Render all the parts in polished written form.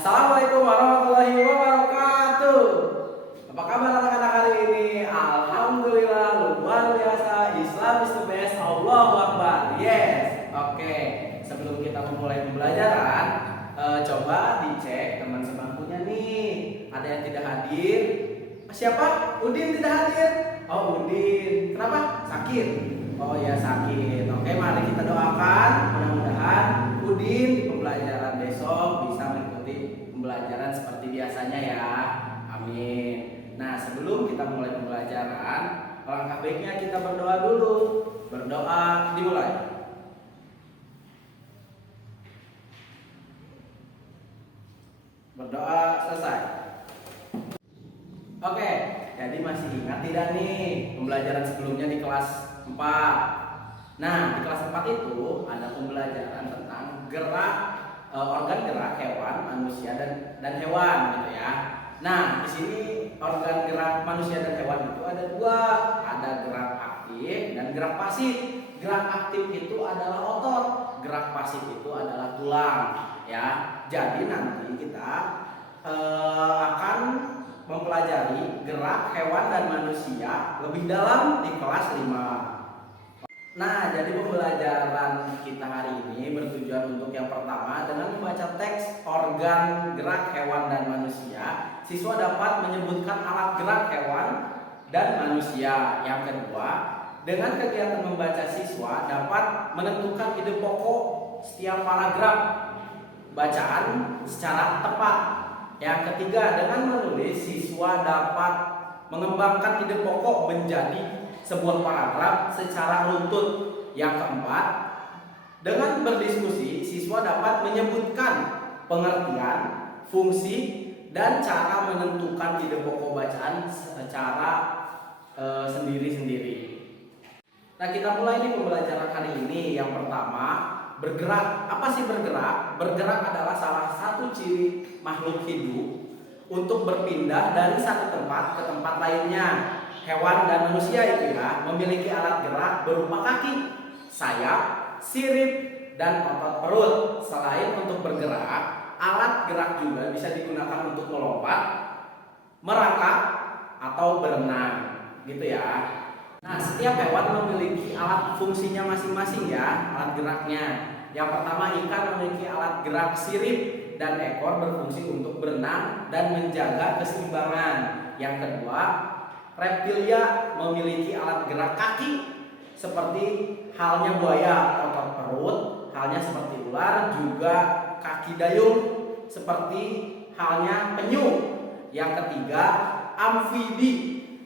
Assalamualaikum warahmatullahi wabarakatuh. Apa kabar anak-anak hari ini? Alhamdulillah luar biasa. Islam is the best. Allahu Akbar. Yes. Oke. Sebelum kita memulai pembelajaran, coba dicek teman sebangkunya nih. Ada yang tidak hadir? Siapa? Udin tidak hadir. Oh, Udin. Kenapa? Sakit. Oh ya, sakit. Oke, mari kita doakan. Mudah-mudahan Udin di pembelajaran besok bisa mengikuti pembelajaran seperti biasanya ya. Amin. Nah, sebelum kita mulai pembelajaran, alangkah baiknya kita berdoa dulu. Berdoa dimulai. Berdoa selesai. Oke, jadi masih ingat tidak nih pembelajaran sebelumnya di kelas 4? Nah, di kelas 4 itu ada pembelajaran tentang gerak organ gerak hewan, manusia dan hewan gitu ya. Nah, di sini organ gerak manusia dan hewan itu ada dua, ada gerak aktif dan gerak pasif. Gerak aktif itu adalah otot, gerak pasif itu adalah tulang ya. Jadi nanti kita akan mempelajari gerak hewan dan manusia lebih dalam di kelas 5. Nah, jadi pembelajaran kita hari ini bertujuan untuk yang pertama, dengan membaca teks organ gerak hewan dan manusia, siswa dapat menyebutkan alat gerak hewan dan manusia. Yang kedua, dengan kegiatan membaca, siswa dapat menentukan ide pokok setiap paragraf bacaan secara tepat. Yang ketiga, dengan menulis, siswa dapat mengembangkan ide pokok menjadi sebuah paragraf secara runtut. Yang keempat, dengan berdiskusi, siswa dapat menyebutkan pengertian, fungsi, dan cara menentukan ide pokok bacaan secara sendiri-sendiri. Nah, kita mulai nih pembelajaran hari ini. Yang pertama, bergerak. Apa sih bergerak? Bergerak adalah salah satu ciri makhluk hidup untuk berpindah dari satu tempat ke tempat lainnya. Hewan dan manusia itu ya memiliki alat gerak berupa kaki, sayap, sirip, dan otot perut. Selain untuk bergerak, alat gerak juga bisa digunakan untuk melompat, merangkak, atau berenang gitu ya. Nah, setiap hewan memiliki alat fungsinya masing-masing ya, alat geraknya. Yang pertama, ikan memiliki alat gerak sirip dan ekor berfungsi untuk berenang dan menjaga keseimbangan. Yang kedua, reptilia memiliki alat gerak kaki seperti halnya buaya, otot perut, halnya seperti ular, juga kaki dayung seperti halnya penyu. Yang ketiga, amfibi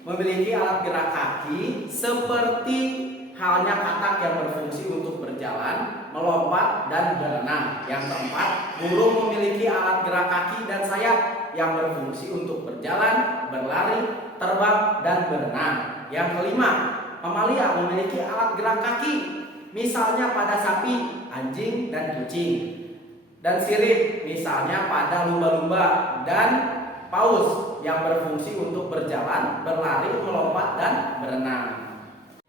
memiliki alat gerak kaki seperti halnya katak yang berfungsi untuk berjalan, melompat, dan berenang. Yang keempat, burung memiliki alat gerak kaki dan sayap yang berfungsi untuk berjalan, berlari, terbang, dan berenang. Yang kelima, mamalia memiliki alat gerak kaki, misalnya pada sapi, anjing, dan kucing. Dan sirip misalnya pada lumba-lumba dan paus yang berfungsi untuk berjalan, berlari, melompat, dan berenang.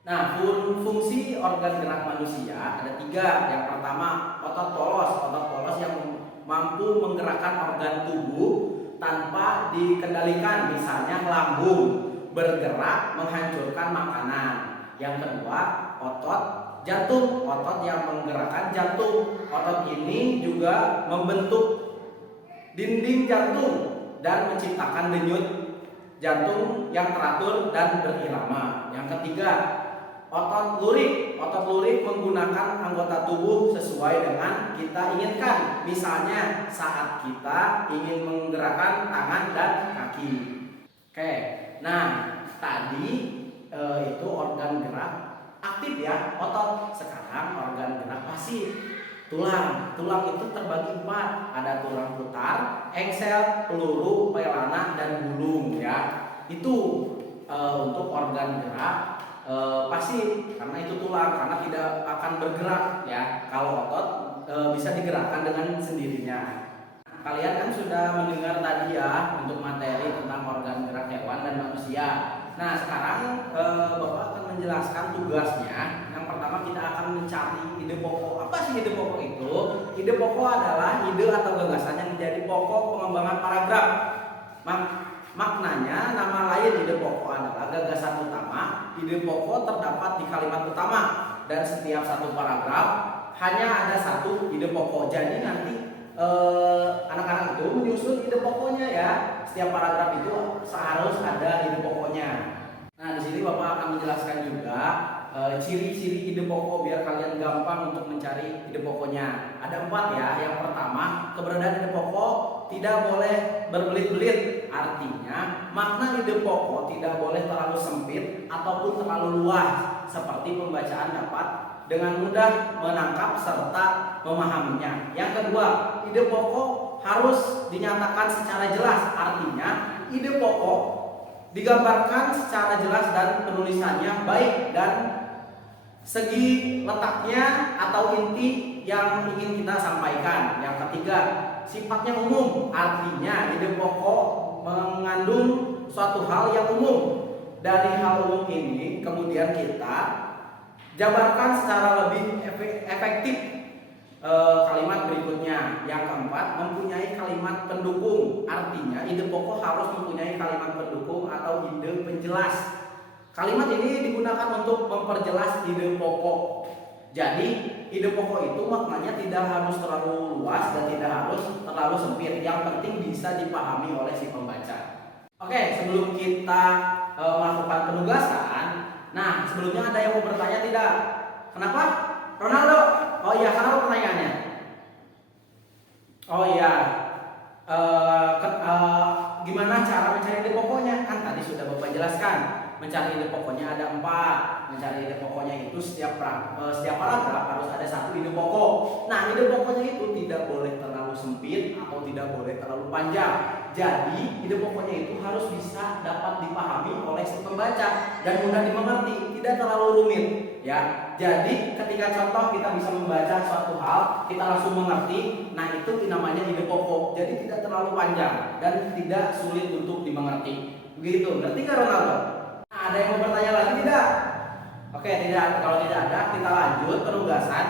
Nah, fungsi organ gerak manusia ada 3. Yang pertama, otot polos. Otot polos yang mampu menggerakkan organ tubuh tanpa dikendalikan, misalnya lambung, bergerak menghancurkan makanan. Yang kedua, otot jantung. Otot yang menggerakkan jantung. Otot ini juga membentuk dinding jantung dan menciptakan denyut jantung yang teratur dan berirama. Yang ketiga, otot lurik. Otot lurik menggunakan anggota tubuh sesuai dengan kita inginkan. Misalnya saat kita ingin menggerakkan tangan dan kaki. Oke, nah tadi itu organ gerak aktif ya, otot. Sekarang organ gerak pasif, tulang. Tulang itu terbagi 4. Ada tulang putar, engsel, peluru, pelana, dan gulung ya. Itu untuk organ gerak pasif, karena itu tulang, karena tidak akan bergerak ya. Kalau otot bisa digerakkan dengan sendirinya. Kalian kan sudah mendengar tadi ya untuk materi tentang organ gerak hewan dan manusia. Nah, sekarang Bapak akan menjelaskan tugasnya. Yang pertama pertama kita akan mencari ide pokok. Apa sih ide pokok itu? Ide pokok adalah ide atau gagasan yang menjadi pokok pengembangan paragraf. Maknanya, nama lain ide pokok adalah gagasan utama. Ide pokok terdapat di kalimat utama dan setiap satu paragraf hanya ada satu ide pokok. Jadi nanti anak-anak itu menyusun ide pokoknya ya. Setiap paragraf itu seharus ada ide pokoknya. Nah, di sini Bapak akan menjelaskan juga ciri-ciri ide pokok biar kalian gampang untuk mencari ide pokoknya. Ada 4 ya. Yang pertama, keberadaan ide pokok tidak boleh berbelit-belit. Artinya, makna ide pokok tidak boleh terlalu sempit ataupun terlalu luas, seperti pembacaan dapat dengan mudah menangkap serta memahaminya. Yang kedua, ide pokok harus dinyatakan secara jelas. Artinya, ide pokok digambarkan secara jelas dan penulisannya baik dan segi letaknya atau inti yang ingin kita sampaikan. Yang ketiga, sifatnya umum. Artinya, ide pokok mengandung suatu hal yang umum. Dari hal umum ini kemudian kita jabarkan secara lebih efektif kalimat berikutnya. Yang keempat, mempunyai kalimat pendukung. Artinya ide pokok harus mempunyai kalimat pendukung atau ide penjelas. Kalimat ini digunakan untuk memperjelas ide pokok. Jadi ide pokok itu maknanya tidak harus terlalu luas dan tidak harus terlalu sempit. Yang penting bisa dipahami oleh si pembaca. Oke, sebelum kita melakukan penugasan, nah sebelumnya ada yang mau bertanya tidak? Kenapa? Ronaldo? Oh iya, kenapa pertanyaannya? Oh iya, gimana cara mencari ide pokoknya? Kan tadi sudah Bapak jelaskan. Mencari ide pokoknya ada 4. Mencari ide pokoknya itu setiap paragraf harus ada satu ide pokok. Nah, ide pokoknya itu tidak boleh terlalu sempit atau tidak boleh terlalu panjang. Jadi ide pokoknya itu harus bisa dapat dipahami oleh si pembaca dan mudah dimengerti, tidak terlalu rumit ya. Jadi ketika contoh kita bisa membaca suatu hal, kita langsung mengerti. Nah, itu namanya ide pokok. Jadi tidak terlalu panjang dan tidak sulit untuk dimengerti. Begitu. Ngerti nggak Ronaldo? Nah, ada yang mau bertanya lagi tidak? Oke, tidak. Kalau tidak ada, kita lanjut penugasan.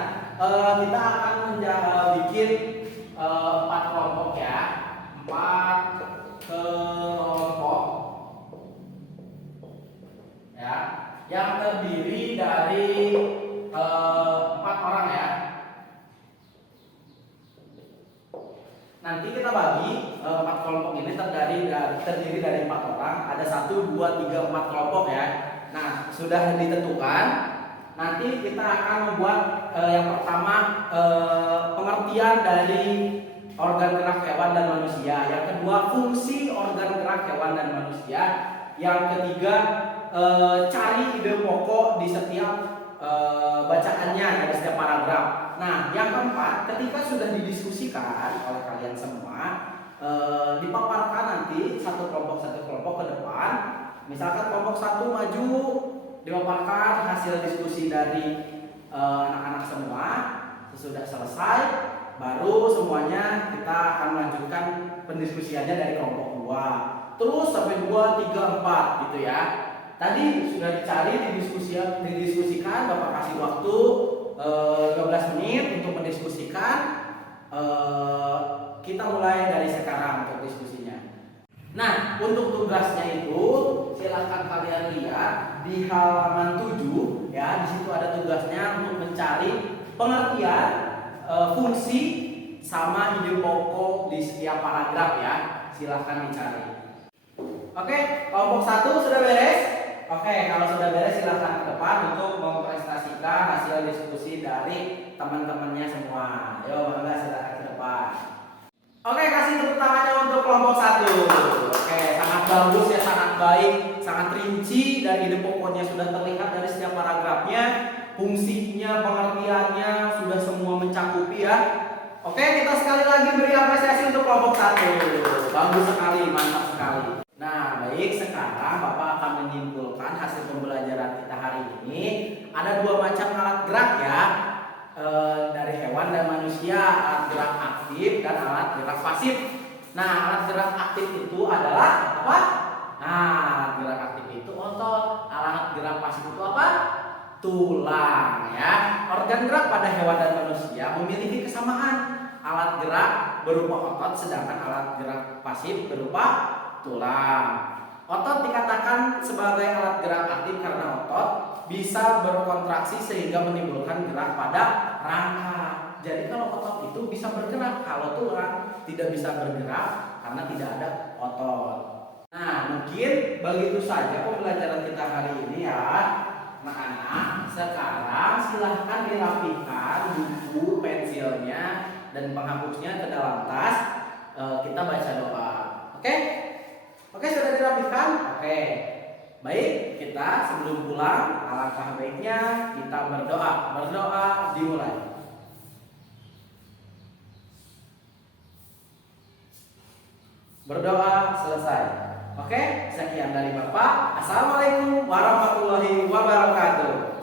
Kita akan bikin 4 kelompok ya. 4 kelompok ya, yang terdiri dari 4 orang ya. Nanti kita bagi 4 kelompok ini terdiri dari 4 orang. Ada 1, 2, 3, 4 kelompok ya. Nah, sudah ditentukan. Nanti kita akan membuat yang pertama pengertian dari organ gerak hewan dan manusia. Yang kedua, fungsi organ gerak hewan dan manusia. Yang ketiga, cari ide pokok di setiap bacaannya dari setiap paragraf. Nah, yang keempat, ketika sudah didiskusikan oleh kalian semua, dipaparkan nanti satu kelompok ke depan. Misalkan kelompok 1 maju, dipaparkan hasil diskusi dari anak-anak semua. Sesudah selesai, baru semuanya kita akan melanjutkan pendiskusiannya dari kelompok 2. Terus sampai 2, 3, 4 gitu ya. Tadi sudah dicari, didiskusikan, Bapak kasih waktu 15 menit untuk mendiskusikan. Kita mulai dari sekarang untuk diskusinya. Nah, untuk tugasnya itu silahkan kalian lihat di halaman 7 ya. Di situ ada tugasnya untuk mencari pengertian, fungsi sama ide pokok di setiap paragraf ya. Silahkan dicari. Oke, kelompok 1 sudah beres? Oke, kalau sudah beres silahkan ke depan untuk mempresentasikan hasil diskusi dari teman-temannya semua. Ayo, bangga silahkan ke depan. Oke, kasih tepuk tangannya untuk kelompok 1. Oke, sangat bagus ya, sangat baik, sangat rinci dan ide pokoknya sudah terlihat dari setiap paragrafnya. Fungsinya, pengertiannya sudah semua mencakupi ya. Oke, kita sekali lagi beri apresiasi untuk kelompok 1. Bagus sekali, mantap sekali. Nah, baik, sekarang Bapak akan menyimpulkan hasil pembelajaran kita hari ini. Ada 2 macam alat gerak ya, dari hewan dan manusia, alat gerak aktif dan alat gerak pasif. Nah, alat gerak aktif itu adalah apa? Nah, alat gerak aktif itu otot. Alat gerak pasif itu apa? tulang ya. Organ gerak pada hewan dan manusia memiliki kesamaan. Alat gerak berupa otot sedangkan alat gerak pasif berupa tulang. Otot dikatakan sebagai alat gerak aktif karena otot bisa berkontraksi sehingga menimbulkan gerak pada rangka. Jadi kalau otot itu bisa bergerak, kalau tulang tidak bisa bergerak karena tidak ada otot. Nah, mungkin begitu saja pembelajaran kita hari ini ya. Anak-anak, sekarang silahkan dirapikan buku, pensilnya, dan penghapusnya ke dalam tas. Kita baca doa. Oke? Oke, sudah dirapikan? Oke. Baik, kita sebelum pulang, alangkah baiknya kita berdoa. Berdoa dimulai. Berdoa selesai. Oke, sekian dari Bapak. Assalamualaikum warahmatullahi wabarakatuh.